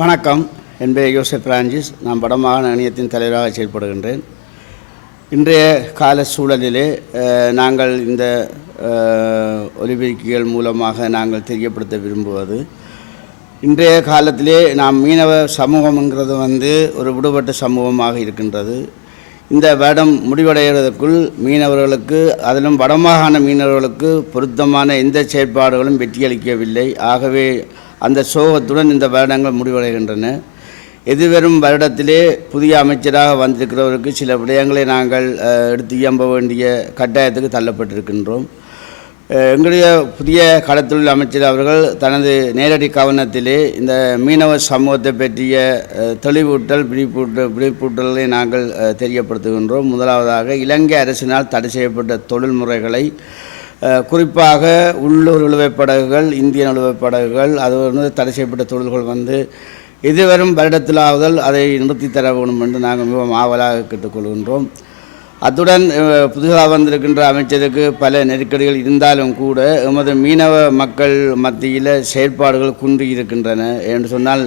வணக்கம். என் பெயர் யோசப் பிரான்சிஸ். நான் வடமாகாண இணையத்தின் தலைவராக செயல்படுகின்றேன். இன்றைய கால சூழலிலே நாங்கள் இந்த ஒலிபெருக்கிகள் மூலமாக நாங்கள் தெரியப்படுத்த விரும்புவது, இன்றைய காலத்திலே நாம் மீனவ சமூகம்ங்கிறது ஒரு விடுபட்ட சமூகமாக இருக்கின்றது. இந்த வருடம் முடிவடைகிறதுக்குள் மீனவர்களுக்கு, அதிலும் வடமாகாண மீனவர்களுக்கு பொருத்தமான எந்த செயற்பாடுகளும் வெற்றியளிக்கவில்லை. ஆகவே அந்த சோகத்துடன் இந்த வருடங்கள் முடிவடைகின்றன. எதிர்வரும் வருடத்திலே புதிய அமைச்சராக வந்திருக்கிறவருக்கு சில விடயங்களை நாங்கள் எடுத்து இயம்ப வேண்டிய கட்டாயத்துக்கு தள்ளப்பட்டிருக்கின்றோம். எங்களுடைய புதிய கடத்தொழில் அமைச்சர் அவர்கள் தனது நேரடி கவனத்திலே இந்த மீனவ சமூகத்தை பற்றிய தெளிவூட்டல் விழிப்பூட்டல்களை நாங்கள் தெரியப்படுத்துகின்றோம். முதலாவதாக, இலங்கை அரசினால் தடை செய்யப்பட்ட தொழில் முறைகளை, குறிப்பாக உள்ளூர் இழுவைப்படகுகள், இந்திய இழுவைப்படகுகள், அது தடை செய்யப்பட்ட தொழில்கள் எதிர்வரும் வருடத்திலாவதால் அதை நிறுத்தி தர வேண்டும் என்று நாங்கள் மிகவும் ஆவலாக கேட்டுக்கொள்கின்றோம். அத்துடன் புதிதாக வந்திருக்கின்ற அமைச்சருக்கு பல நெருக்கடிகள் இருந்தாலும் கூட எமது மீனவ மக்கள் மத்தியில் செயற்பாடுகள் குன்றி இருக்கின்றன. என்று சொன்னால்,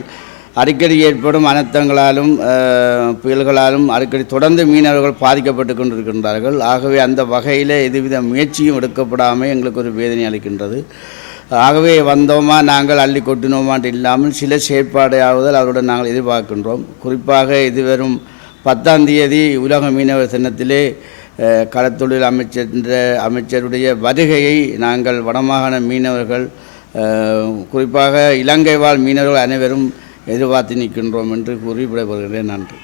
அடிக்கடி ஏற்படும் அனர்த்தங்களாலும் புயல்களாலும் அடிக்கடி தொடர்ந்து மீனவர்கள் பாதிக்கப்பட்டு கொண்டிருக்கின்றார்கள். ஆகவே அந்த வகையில் எதுவித முயற்சியும் எடுக்கப்படாமல் எங்களுக்கு ஒரு வேதனை அளிக்கின்றது. ஆகவே வந்தோமா நாங்கள் அள்ளி கொட்டினோமான் இல்லாமல் சில செயற்பாடாவதால் அவருடன் நாங்கள் எதிர்பார்க்கின்றோம். குறிப்பாக இதுவரும் 10ஆம் தேதி உலக மீனவர் தினத்திலே கடத்தொழில் அமைச்சருடைய வருகையை நாங்கள் வடமாகாண மீனவர்கள், குறிப்பாக இலங்கை வாழ் மீனவர்கள் அனைவரும் எதிர்பார்த்து நிற்கின்றோம் என்று கூறி விடைபெறுகிறேன். நன்றி.